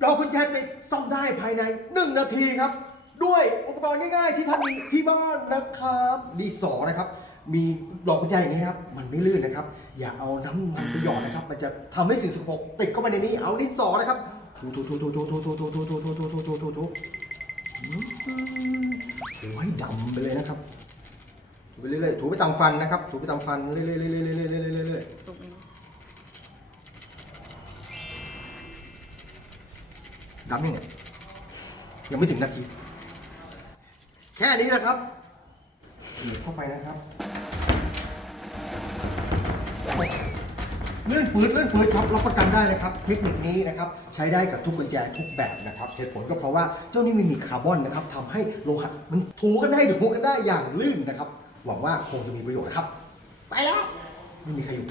เรากุญแจติดซ่อมได้ภายใน 1 นาทีครับ ด้วยอุปกรณ์ง่าย ๆ ที่ท่านมีที่บ้านนะครับดีสอนะครับ มีดอกกุญแจอย่างนี้นะครับ มันไม่ลื่นนะครับ อย่าเอาน้ำมันไปหยอดนะครับ มันจะทำให้สิ่งสกปรกติดเข้าไปในนี้เอาดินสอนะครับถูถูถูถูถูถูถูถูถูถูถูถูถูถูถูถูให้ดำไปเลยนะครับถูไปเรื่อยๆถูไปตามฟันนะครับถูไปตามฟันเรื่อยๆเรื่อยๆเรื่อยๆเรื่อยๆ ดำยังไงยังไม่ถึงนาที แค่นี้นะครับเสียบเข้าไปนะครับเลื่อนปืดเลื่อนปืดครับรับประกันได้นะครับ เทคนิคนี้นะครับใช้ได้กับทุกกุญแจทุกแบบนะครับเหตุผลก็เพราะว่าเจ้านี่ไม่มีคาร์บอนนะครับทำให้โลหะมันถูกันได้ถูกันได้อย่างลื่นนะครับ หวังว่าคงจะมีประโยชน์นะครับ ไปแล้ว ไม่มีใครอยู่